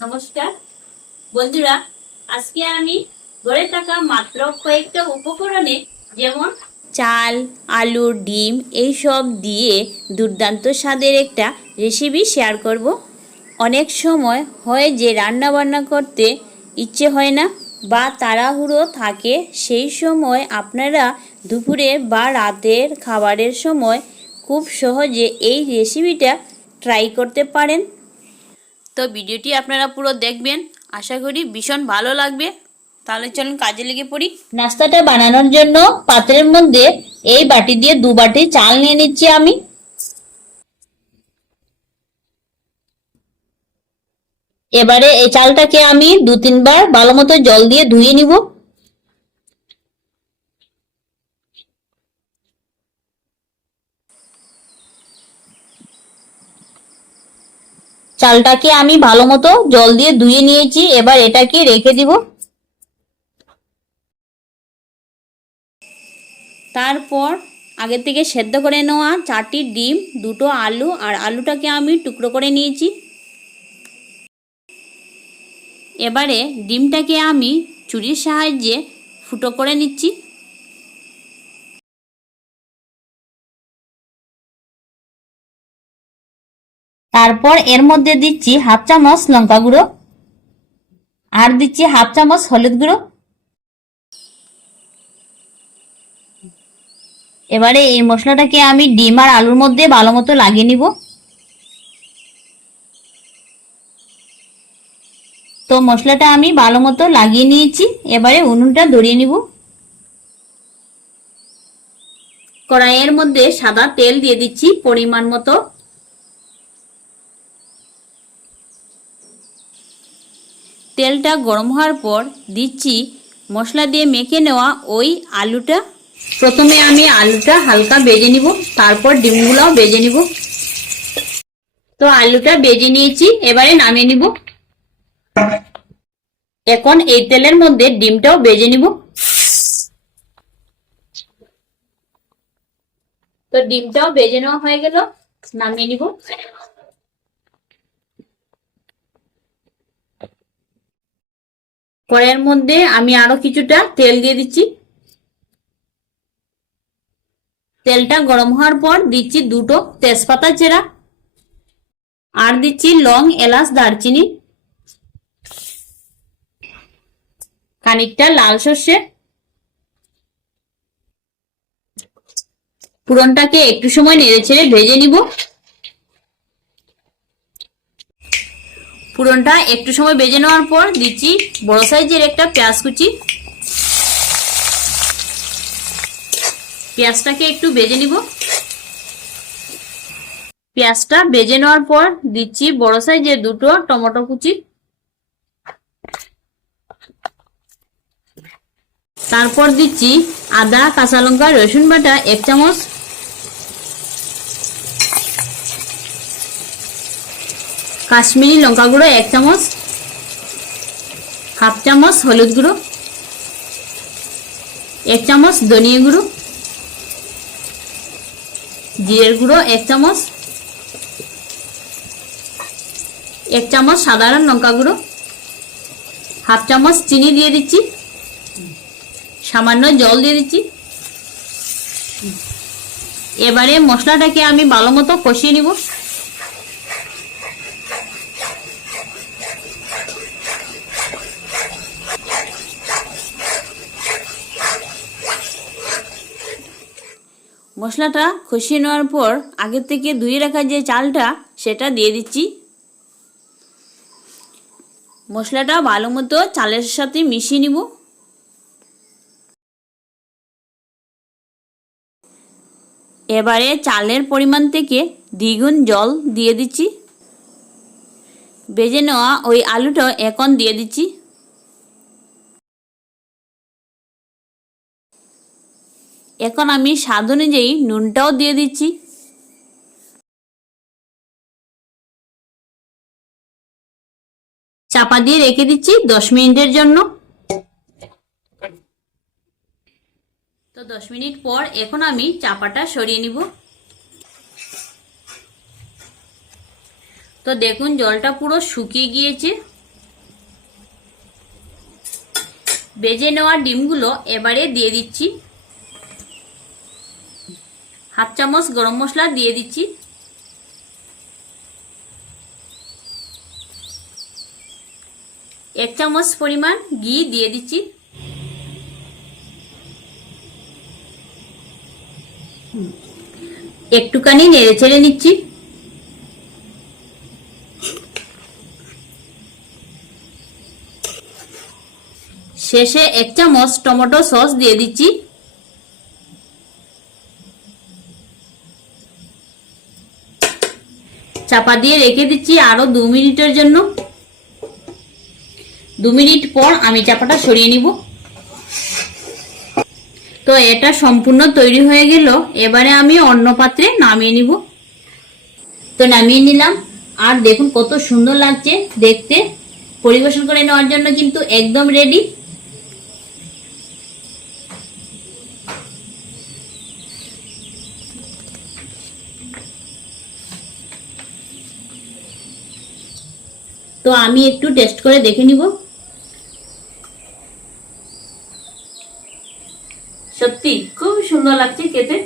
নমস্কার বন্ধুরা, আজকে আমি ঘরে থাকা মাত্র কয়েকটা উপকরণে যেমন চাল, আলু, ডিম এইসব দিয়ে দুর্দান্ত স্বাদের একটা রেসিপি শেয়ার করব। অনেক সময় হয় যে রান্না বান্না করতে ইচ্ছে হয় না বা তাড়াহুড়ো থাকে, সেই সময় আপনারা দুপুরে বা রাতের খাবারের সময় খুব সহজে এই রেসিপিটা ট্রাই করতে পারেন। তো ভিডিওটি আপনারা পুরো দেখবেন, আশা করি ভীষণ ভালো লাগবে। তাহলে চলুন কাজে লেগে পড়ি। নাস্তাটা বানানোর জন্য পাত্রের মধ্যে এই বাটি দিয়ে 2 বাটি চাল নিয়ে নিচ্ছি আমি। এবারে এই চালটাকে আমি 2-3 বার ভালো মতো জল দিয়ে ধুয়ে নিব। চালটাকে আমি ভালো মতো জল দিয়ে ধুয়ে নিয়েছি, এবার এটাকে রেখে দিব। তারপর আগে থেকে সেদ্ধ করে নেওয়া 4টি ডিম, 2টো আলু আর আলুটাকে আমি টুকরো করে নিয়েছি। এবারে ডিমটাকে আমি ছুরির সাহায্যে ফুটো করে নিচ্ছি। তারপর এর মধ্যে দিচ্ছি 1/2 চামচ লঙ্কা গুঁড়ো আর দিচ্ছি 1/2 চামচ হলুদ গুঁড়ো। এবারে এই মশলাটাকে আমি ডিম আর আলুর মধ্যে ভালো মতো লাগিয়ে নিব। তো মশলাটা আমি ভালো মতো লাগিয়ে নিয়েছি, এবারে উনুনটা ধরিয়ে নিব। কড়াইয়ের মধ্যে সাদা তেল দিয়ে দিচ্ছি পরিমাণ মতো। তেলটা গরম হওয়ার পর দিচ্ছি মশলা দিয়ে মেখে নেওয়া ওই আলুটা। প্রথমে আমি আলুটা হালকা ভেজে নিব, তারপর ডিমগুলো ভেজে নিব। তো আলুটা ভেজে নিয়েছি, এবারে নামিয়ে নিব। এখন এই তেলের মধ্যে ডিমটাও ভেজে নিব। তো ডিমটাও ভেজে নেওয়া হয়ে গেল, নামিয়ে নিব। কড়াইয়ের মধ্যে আমি আরো কিছুটা তেল দিয়ে দিচ্ছি। তেলটা গরম হওয়ার পর দিচ্ছি 2টো তেজপাতা চেরা আর দিচ্ছি লং, এলাচ, দারচিনি, খানিকটা লাল সর্ষে। ফোড়নটাকে একটু সময় নেড়েচেড়ে ভেজে নিব। ফোড়নটা একটু সময় ভেজে নেওয়ার পর দিচ্ছি বড় সাইজের একটা পেঁয়াজ কুচি। পেঁয়াজটাকে একটু ভেজে নিব। পেঁয়াজটা ভেজে নেওয়ার পর দিচ্ছি বড় সাইজের 2টো টমেটো কুচি। তারপর দিচ্ছি আদা, কাঁচা লঙ্কা, রসুন বাটা 1 চামচ, কাশ্মীরি লঙ্কা গুঁড়ো 1 চামচ, 1/2 চামচ হলুদ গুঁড়ো, 1 চামচ ধনিয়া গুঁড়ো, জিরের গুঁড়ো 1 চামচ, 1 চামচ সাধারণ লঙ্কা গুঁড়ো, 1/2 চামচ চিনি দিয়ে দিচ্ছি, সামান্য জল দিয়ে দিচ্ছি। এবারে মশলাটাকে আমি ভালো মতো কষিয়ে নিব। মশলাটা কষিয়ে নেওয়ার পর আগে থেকে ধুয়ে রাখা যে চালটা সেটা দিয়ে দিচ্ছি। মশলাটা ভালো মতো চালের সাথে মিশিয়ে নিব। এবারে চালের পরিমাণ থেকে দ্বিগুণ জল দিয়ে দিচ্ছি। ভেজে নেওয়া ওই আলুটা এখন দিয়ে দিচ্ছি। এখন আমি স্বাদ অনুযায়ী নুনটাও দিয়ে দিচ্ছি। চাপা দিয়ে রেখে দিচ্ছি 10 মিনিটের জন্য। তো 10 মিনিট পর এখন আমি চাপাটা সরিয়ে নিব। তো দেখুন জলটা পুরো শুকিয়ে গিয়েছে। ভেজে নেওয়া ডিমগুলো এবারে দিয়ে দিচ্ছি। হাফ চামচ গরম মশলা দিয়ে দিচ্ছি। এক চামচ পরিমাণ ঘি দিয়ে দিচ্ছি। একটুখানি নেড়ে চেড়ে নিচ্ছি। শেষে এক চামচ টমেটো সস দিয়ে দিচ্ছি। চাপা দিয়ে রেখে দিচ্ছি আরো 2 মিনিটের জন্য। 2 মিনিট পর আমি চাপাটা সরিয়ে নিব। তো এটা সম্পূর্ণ তৈরি হয়ে গেল। এবারে আমি অন্য পাত্রে নামিয়ে নিব। তো নামিয়ে নিলাম। আর দেখুন কত সুন্দর লাগছে দেখতে। পরিবেশন করে নেওয়ার জন্য কিন্তু একদম রেডি। তো আমি একটু টেস্ট করে দেখে নিব। সত্যি খুব সুন্দর লাগছে খেতে।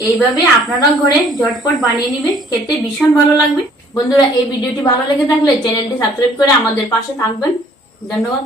এইভাবে আপনারা ঘরে ঝটপট বানিয়ে নেবেন, খেতে ভীষণ ভালো লাগবে। বন্ধুরা, এই ভিডিওটি ভালো লেগে থাকলে চ্যানেলটি সাবস্ক্রাইব করে আমাদের পাশে থাকবেন। ধন্যবাদ।